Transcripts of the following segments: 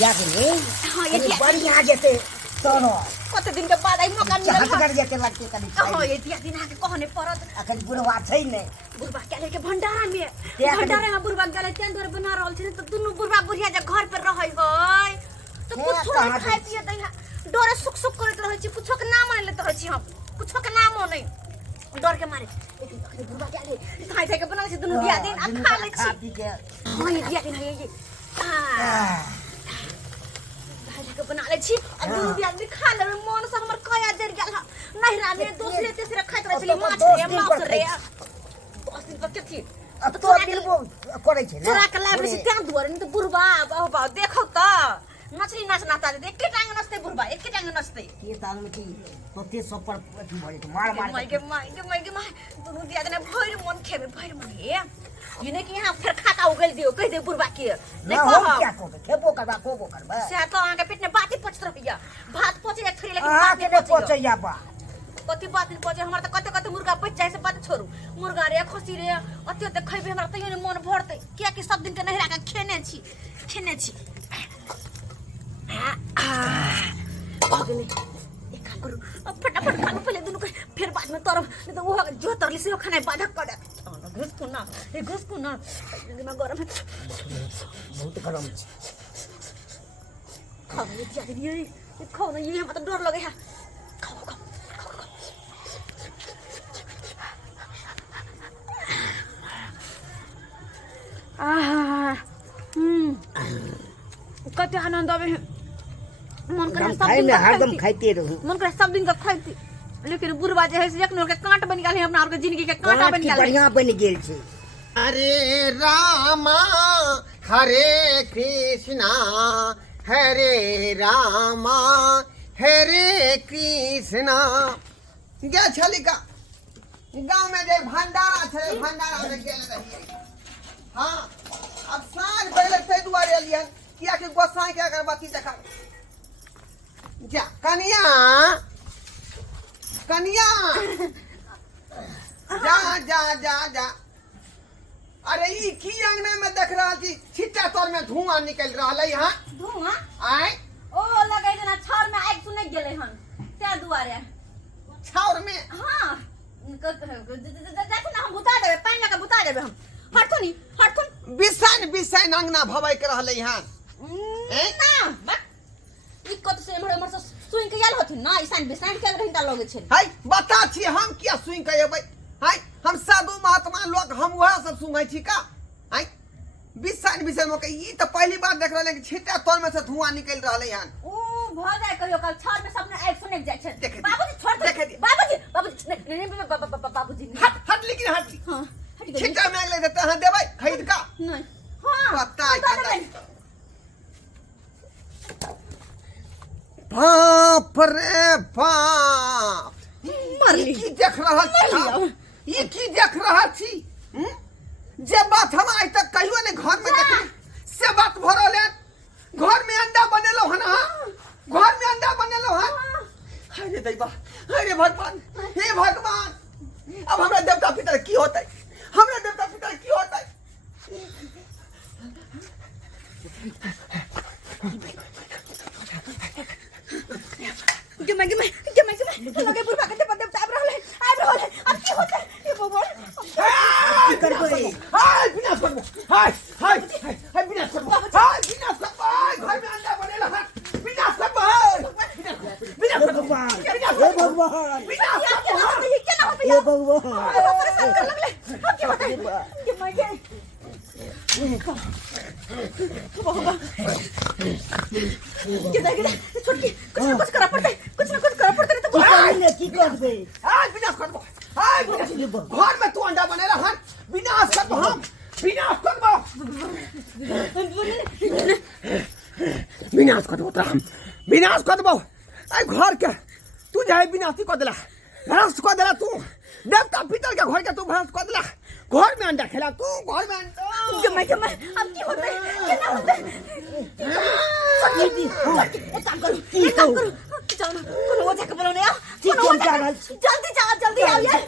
या के नहीं हां ये दिया बढ़िया जैसे सोनो कत दिन के बाद आई मौका मिलल हाथ कर जैसे लगते कभी हां ये दिया दिन आके कहने परत अखन बुढ़वा छै नहीं बुढ़वा के लेके भंडारा में बुढ़वा गले तें दर बना रहल छै त दुनु बुढ़वा बुढ़िया जे घर पर रहै होय तो कुछ नहीं खाए पिए दै डरे सुख सुख करत रहै छी कुछो के नाम ले रहै छी हम कुछो के नाम नहीं डर के मारे बुढ़वा के ले खाए खाए के बना छै दुनु दिया दिन आ खा ले छी हां ये दिया दिन ये के बना ले छी अब दुनु दिया दिन खा ले मन से हमर काया जर गेल नहिरा में दूसरे तीसरे खाइत रह छली माछ रे मांस रे 10 दिन पर कथि अब तो बिल्बो करे छै चोरा के लाबे छै तें दुआरे नहीं तो बुढ़वा बाबा देखो त नचली नाच नाता दे एक टांग नचते बुढ़वा एक टांग नचते के टांग में की तोते सब पर अथी भरे तो मार मार माई के दुनु दिया देने भइर मन खेबे भइर मन हे ये नहीं कि यहां फिर खाता उगल दियो कह दे बुढ़वा के नहीं कह क्या कहबे खेबो करबा कोबो करबा से तो आके पेट में बाती पचत रहिया भात पचे एक थरी लेकिन बात के पचैया बा कति बात नहीं पचे हमरा त कते कते मुर्गा बच जाय से बात छोड़ू मुर्गा रे खसी रे अते अते खइबे हमरा तइयो नहीं मन भरते किया कि सब दिन के नहिरा के खेने छी अगले एक काम करू अब फटाफट खा लो पहले दोनों को फिर बाद में तरफ नहीं तो वो जो तरली से खाना बाधा कर दे घुस को ना दिमाग गरम है बहुत गरम छै खाओ ये खाओ ना ये मतलब डर लगे है खाओ कते आनंद आवे मन करे सब दिन हरदम खाइते रहू मन करे सब दिन का खाइती लेकिन बुढ़वा जे है से एक नोर के कांट बन गेल है अपना और के जिंदगी के कांटा बन गेल बढ़िया बन गेल छै हरे रामा हरे कृष्णा हरे कृष्णा गे छलिका गांव में जे भंडारा छे भंडारा में गेल रहिए हां अब साँझ पहले ते दुआरे एलियन किया कि गोसाई के अगरबत्ती देखा जा कनिया जा अरे ई की अंगने में देख रहा छी छिट्टा तोर में धुआं निकल रहल है हां धुआं आय ओ लगे जना छर में आग सुने गेले हन ते दुआरे छाउर में हां देखो ना हम बुता देबे पानी लगा बुता देबे हम हटथुन बिसन अंगना भवै के रहल है हां ना बा ई कत से हमर से सुइन के गेल होथिन ना ईसान बिसान के रहिता लगे छै हाय बता छी हम किया सुइन के एबै हाय हम साधु महात्मा लोग हम वह सब सुनै छी का हाय बिसन में के ई त पहली बार देख रहले कि छिटा तोर में से धुआं निकल रहले हन ओ भ जाय कहियो कल छर में सबने आग सुने जाय छै बाबूजी छोड़ देख बाबूजी हट लेकिन हट हां छिटा में ले देते हां देबै खरीद का नहीं हां पता बाप रे बाप मरली की देख रहा छी जे बात हम आज तक कहियो ने घर में देखली से बात भरल है घर में अंडा बनेलो हन घर में अंडा बनेलो हन अरे दैवा अरे भगवान हे भगवान अब हमरा देवता पितर की होतै गिमे लगे बुढ़वा के देवता आब रहले अब की होतै ये भगवान करबै हाय विनाश करबो हाय विनाश करबो घर में अंडा बनेला है विनाश करबो भगवान हे भगवान ये केना होतै हे भगवान परेशान कर लगले अब की होतै कि मैं के छोटकी कुछ करना पड़ता नहीं तो की कर दे विनाश करबो घर में तू अंडा बनेला हन विनाश करबो विनाश करबो आई घर के तू जाए विनाश कर देला भ्रष्ट कर देला तू देवता पितर के घर के तू भ्रष्ट कर देला घर में अंडा खेला तू घर में अंडा जमा अब की होतै केना होतै एक काम करू जाओ ना कोनो ओझा के बोलौने आ जल्दी आओ यार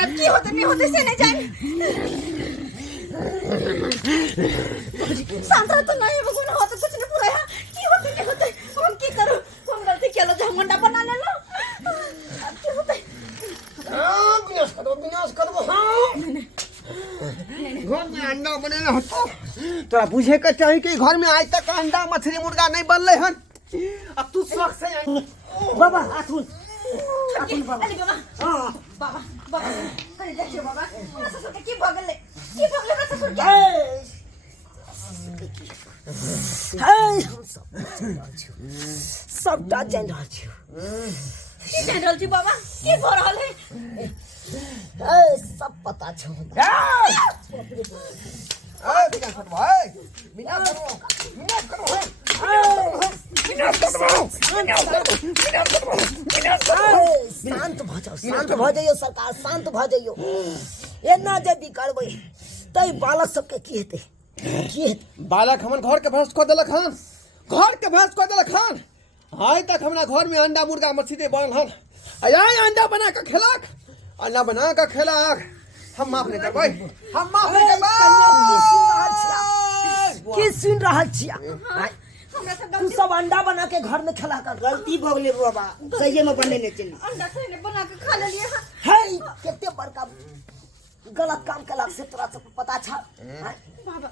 ना की होतै नहीं होतै से नहीं जाए शांत रह तो नहीं बगुन हो तो कुछ नहीं पूरा है की होते हम की करूं हम गलती केलो जो हम अंडा बना ले लो अब की होते विनाश करो हाँ घर में अंडा बनेला होतो तोरा बुझे के चाही कि घर में आज तक अंडा मछली मुर्गा नहीं बनले हन अब तू शौक से बाबा आथुन अरे बाबा हां बाबा अरे देखिए बाबा ससुर के की भगले ससुर के सबटा जान रहल छी की जान रहल छी बाबा की भ रहल है सब पता छ विनाश करो भाई विनाश करो शांत भ जाइयो सरकार शांत भ जाइयो एना यदि करबै तै बालक सबके की हेतै बालक हमन घर के भ्रष्ट कर देलक हन आज तक हमरा घर में अंडा मुर्गा मछली बनल हन आय अंडा बना के खेलक हम माफ नहीं करबै की सुन रहल छियै हमरा सब तू सब अंडा बना के घर में खिला कर गलती भ गेलै बाबा सही में बनेने चली अंडा से बना के खा लेलिए है केते बड़का गलत काम केलक से तोरा सब पता छ बाबा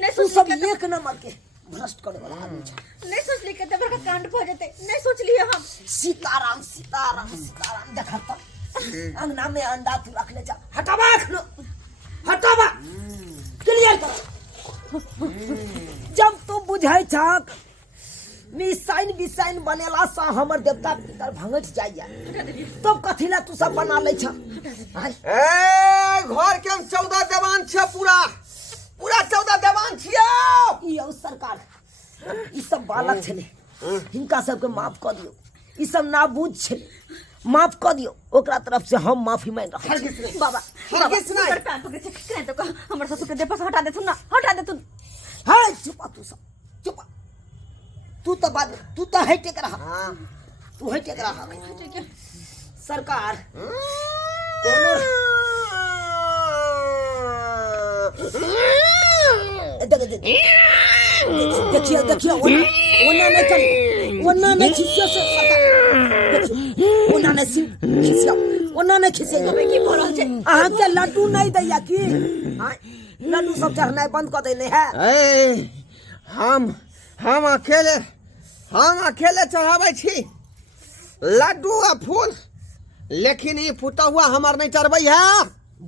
नहीं तू सोच सब एक नंबर के भ्रष्ट करे वाला आदमी छ नहीं सोचली के तब का कांड भ जते नहीं सोचली हम सीताराम देखा तो अंगना में अंडा तू रख ले जा हटावा क्लियर कर जब तू बुझाई छक मिसाइन बनेला सा हमर देवता पितर भंगट जाइया तब कथी ला तू सब बना ले छ घर के हम 14 देवान छ पूरा 14 देवान छियो ई सरकार ई सब बालक छले हिनका सबके माफ कर दियो ई सब नाबूझ छले माफ कर दियो ओकरा तरफ से हम माफी मांग रहल छी बाबा हरगिज नहीं पर पैर पकड़ के कह तो हमर ससुर के देह पर से हटा दे तू हाय चुप तू तो हटे कर रहा तू हटे कर रहा सरकार कोनो देखिए वरना नहीं खिसियो से वरना नहीं खिसियो की भरल छे अहाँ के लड्डू नहीं दैया की लड्डू सब चढ़नाई बंद कर देने है हम अकेले चढ़ाबै छी लड्डू आ फूल लेकिन ई पुतहुआ हमर नहीं चढ़बै है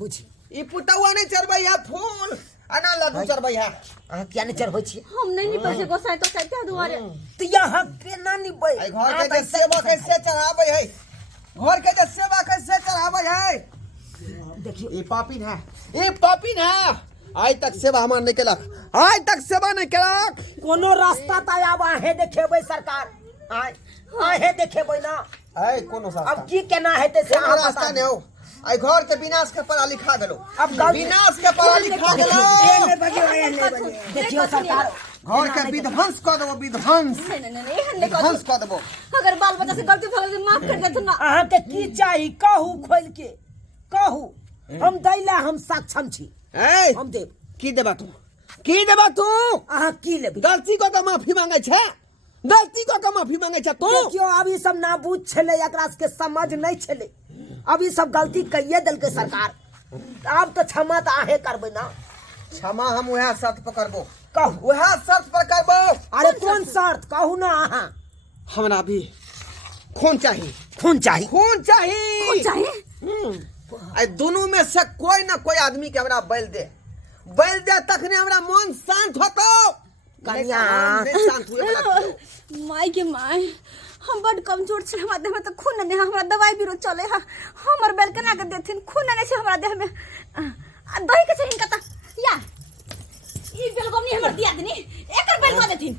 बुझी ई पुतहुआ नहीं चढ़बै है फूल आना लड्डू चढ़बै है अहाँ क्या नहीं चढ़बै छी हम नहीं निपै से गोसाई तो कहते दुआरे तो यहाँ के ना निबै घर के जे सेवा कैसे चढ़ाबै है देखियो ई पापिन है आज तक सेवा हमार नहीं केलक कोनो रास्ता त आब आहे देखेबै सरकार आहे देखेबै ना कोनो अब की केना हेतै से अहाँ रास्ता बता नहीं हो आई घर के विनाश के परा लिखा देलो अब गलती- विनाश के परा लिखा देलो देखियो सरकार घर के विध्वंस कर देबो नहीं विध्वंस कर देबो अगर बाल बच्चा से गलती भगल से माफ कर दे तू ना अहाँ के की चाही कहू खोल के कहू हम दैला हम सक्षम छी हम देब की देबा तू अहाँ की लेबै गलती को तो माफी मांगे छे तो देखियो अब ई सब नाबूझ छले एकरा के समझ नहीं छले अब ई सब गलती कइए देलकै सरकार अब तो क्षमा त आहे करबै ना क्षमा हम वह शर्त पर करबो कहू अरे कौन शर्त कहू ना अहाँ हमरा भी खून चाहिए खून चाही कौन चाहिए आई दोनों में से कोई ना कोई आदमी के हमरा बैल दे तखने हमरा मन शांत होतो कन्या शांत हुए माई के माई हम बड़ कमजोर छे हमरा देह में तो खून नहीं हमरा दवाई बीरो चले है हमर बेल केना के देथिन खून नहीं छे हमरा देह में दही के छे इनका त या ई बेल गमनी हमर दिया दनी एकर बेल को देथिन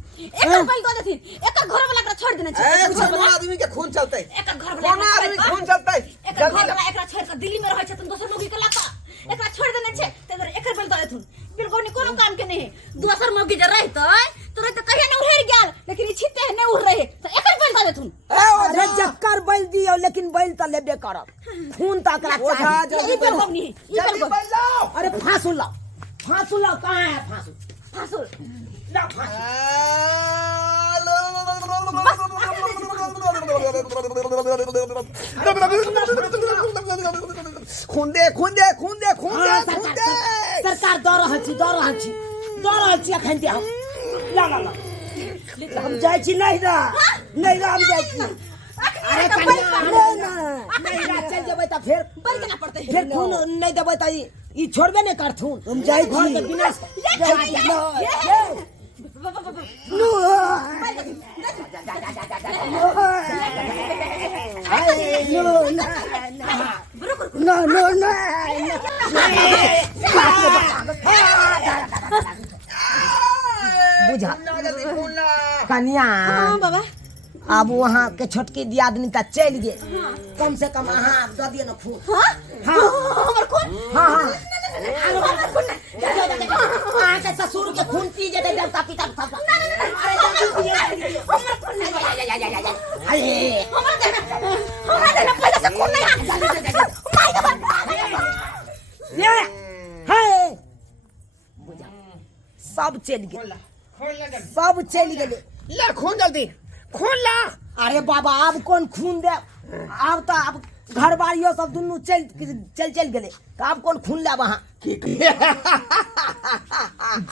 एकर घर वाला एकरा छोड़ देने छे कोनो आदमी के खून चलते एकर घर वाला कोनो आदमी खून चलते एकर घर वाला एकरा छोड़ के दिल्ली में रहै छथुन दोसर मौगी के लाता एकरा छोड़ देने छे तेबर एकर बेल देथुन बेल गमनी कोनो काम के नहीं दोसर मौगी जे रहतै तो कहिया न उड़ेर गेल लेकिन ई छिते न उड़ रहे तो एकर बेल देथुन अरे जक्कर बैल दियो लेकिन बैल त लेबे करब खून त एकरा चाही ई बेल गमनी जल्दी बैल लाओ अरे फांसुल फांसू ला कहाँ है फांसू फांसुल ला फांसू खून दे खून दे खून दे खून दे हाँ, खून सरकार दे सरकार दौड़ रहल छी अखन हम ला ला ला हम जाइ छी नहीं रा हम जाइ छी अरे कन्या नहीं रा चल जेबै त फिर बलि देना पड़तै फिर खून नहीं देबै त ई छोड़बे नहीं करथुन हम जाइ छी घर के विनाश बुझा कन्या हाँ बाबा अब वहाँ के छोटकी दियादनी त चल गए कम से कम अहाँ दे दिए न खून हाँ हाँ हमर खून हाँ हाँ अहाँ के ससुर के खून पी जेतै देवता पिता सब अरे हमरा देना पहले से खून नहीं है बुझा सब चल गए सब चल गेले ला खून जल्दी खून ला अरे बाबा अब कौन खून दे अब तो अब घर बारियों सब दुनू चल गेले तो अब कौन खून ले वहाँ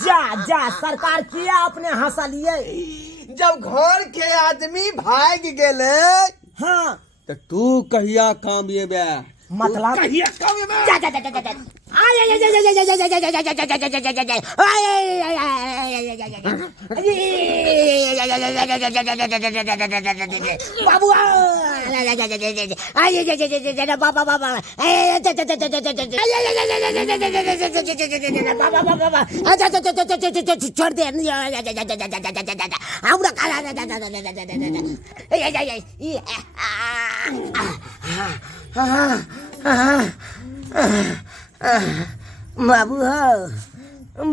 जा सरकार किया अपने हंसा लिए जब घर के आदमी भाग गेले हाँ तो तू कहिया काम ये बे मतलब कहिया काम ये बे जा जा जा जा जा बाबू छोड़ दे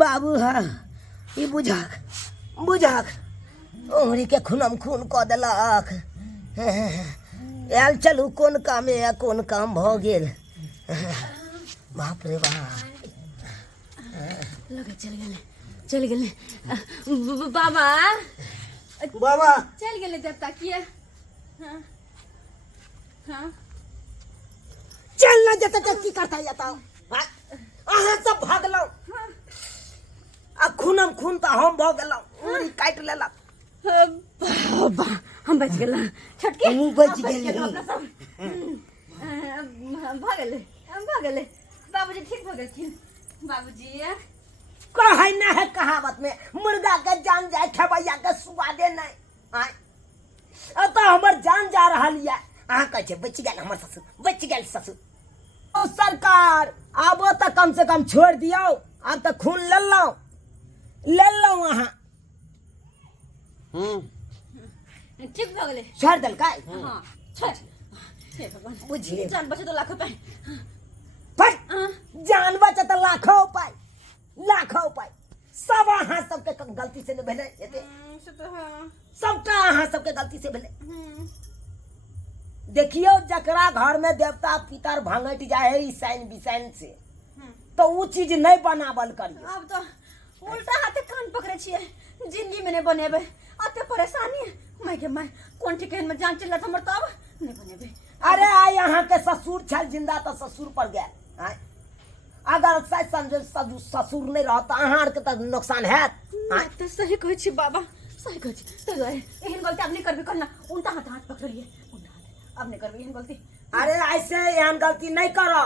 बाबू ई बुझक उमरी के खूनम खून क देलक आयल चलू कोन काम है कोन काम भ गेल बाप रे बाप लगे चल गेले बाबा बाबा चल गेले देवता किया हाँ हाँ चल ना जत तक की करता जाता अहाँ सब भागलौ आ खूनम खून त हम भ गेलौ उमरी काट लेलक बाबा हम बच गेल छोटके हमहूँ बच गेली। भागले बाबूजी ठीक भ गेलखिन बाबूजी कहै ना है कहावत में मुर्गा के जान जाए खेबैया के सुआदे नहीं आय अब तो हमर जान जा रहल है अहाँ कहै छै बच गेल हमर ससुर बच गेल ससुर ओ सरकार आबो तो कम से कम छोड़ दियो अब तो खून ले लो अहाँ ठीक भ गेले छोड़ देल का हाँ छोड़ हे भगवान बुझिए जान बचे तो लाख रुपए फट जान बचे तो लाखों उपाय सब अहाँ सबके गलती से नहीं भेले एते सबटा अहाँ सबके गलती से भेले देखियो जकरा घर में देवता पितर भांगट जाए है ईसाइन बिसाइन से तो वो चीज नहीं बनावल करियो अब तो उल्टा हाथे कान पकड़े छिए जिंदगी में नहीं बनेबे अते परेशानी मैं के मैं कोन ठिकान में जान चलत हमर तब नहीं बनेबे अरे आई यहाँ के ससुर छल जिंदा तो ससुर पर गए आय अगर ससुर नहीं रहता अहाँ के तो नुकसान है तो सही कहै छी बाबा सही कहै छी तो एहन गलती अब नहीं करबे करना उल्टा हाथ पकड़िए उल्टा हाथ अब नहीं करबे एहन गलती अरे ऐसे एहन गलती नहीं करो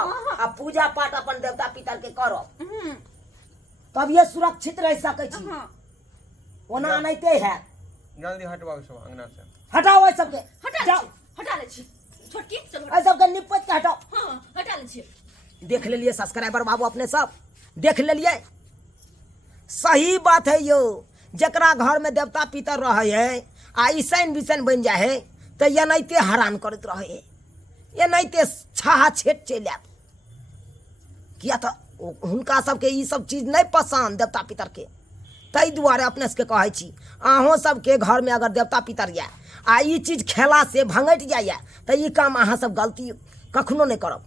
अब पूजा पाठ अपन देवता पितर के करो तब ये सुरक्षित रह सके छी ओना नहीं है जल्दी हटवाओ सब अंगना से हटाओ ये सबके हटा ले छी छोटकी चलो ये सबके निपट के हटाओ हां हटा ले छी देख ले लिए सब्सक्राइबर बाबू अपने सब देख ले लिए सही बात है यो जकरा घर में देवता पितर रहे है आ ईसाइन बिसाइन बन जाए है तो ये नहीं हैरान करते रहे है ये नहीं छाहा छेट चल आत किया तो हुनका सबके ई सब चीज नहीं पसंद देवता पितर के तई दुआरे अपने से कहै छी अहों सबके घर में अगर देवता पितर या आ ई चीज खेला से भंगट जाइए तो ई काम अहाँ सब गलती कखनो नहीं करब